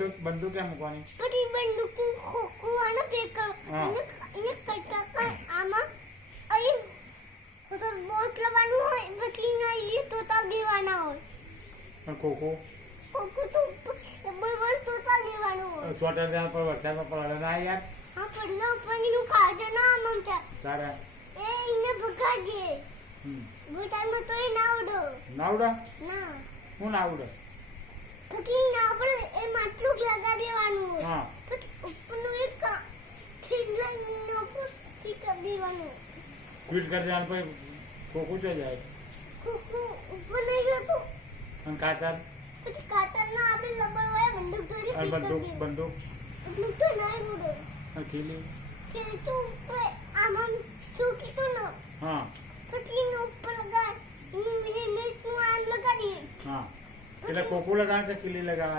બંદૂક કેમ મૂકવાની? પછી બંદૂક ખોખવાનો પેક કરો અને એને કટકા કર આમાં અહીં તો બોટ લવાનું હોય પછી અહીં તોતા દેવાના હોય પણ ખોખો તો બરાબર તોતા દેવાનું હોય ચોટા ધ્યાન પર વરસાદમાં પડે ના યાર. હા પડલો પણ એનું ખાજે ના મમતા તારા એને ભગાડજે હમ ભૂતાનમાં તો એ ના ઉડો નાવડા ના હું નાવડે પછી ના આપણે એ માટલું લગા દેવાનું હોય હા પછી ઉપરનું એક ખીડલાનો ઉપર ઠીક દેવાનું ફીટ કરી દેવાનું પછી ખોખું ચો જાય ખોખું ઉપર નહીં જતું અને કાતર પછી કાતરના આપણે લબર હોય બંદૂક ધરી અને ફીટ કરી બંદૂક બંદૂક તો નહીં ઉડે અને ખીલી કે તો ઉપર આમ ચૂકી તો ન હા પછી એનો ઉપર લગાય એનું હેલ્મેટનું આમ લગાડીએ હા એટલે ખોખું લગાવવાનું છે ખીલી લગાવવાની?